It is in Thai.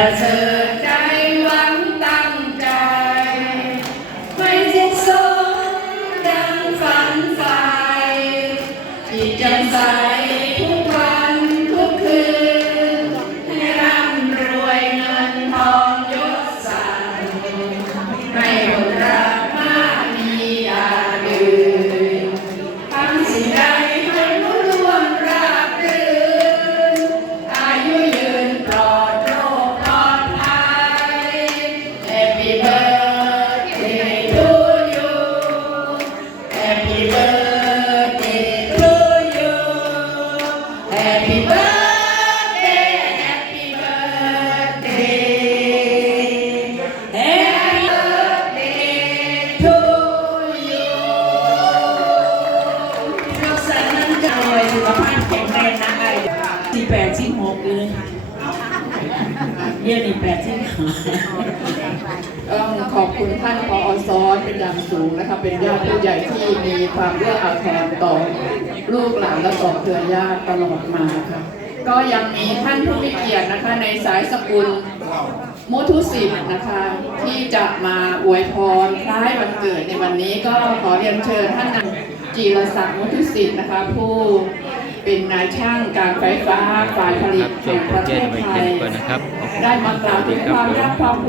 ประเสริฐใจหวังตั้งใจ ไม่สิ้นสุดดังฝันใฝ่จิตแจ่มใสทุกวันทุกคืน ให้ร่ำรวยเงินทองยศสั่งไม่หดรักมากมีอาดืนทำสิ่งใด เกิดสุขภาพแข็งแรงนะไอ้สี่แปดสี่หกเลยเยี่ยนี่แปดสี่ห้าต้องขอบคุณท่านพอซ อนเป็นอย่างสูงนะคะเป็นญาติผู้ใหญ่ที่มีความเอื้ออาทรต่อลูกหลานและต่อเครือญาติตลอดมาค่ะ ก็ยังมีท่านผู้มีเกียรตินะคะในสายสกุลมุทุสิทธิ์นะคะ ที่จะมาอวยพรคล้ายวันเกิดในวันนี้ก็ขอเรียนเชิญท่านนายจีรศักดิ์มุทุสิทธิ์นะคะ ผู้เป็นนายช่างการไฟฟ้าฝ่ายผลิตช่วแห่งงผปมระเทแจ้งศไปไทแค่ยนี้ก่อนนะครับขอบคุณได้มากล่าวถึงสความวัสดีรัคกบความผูก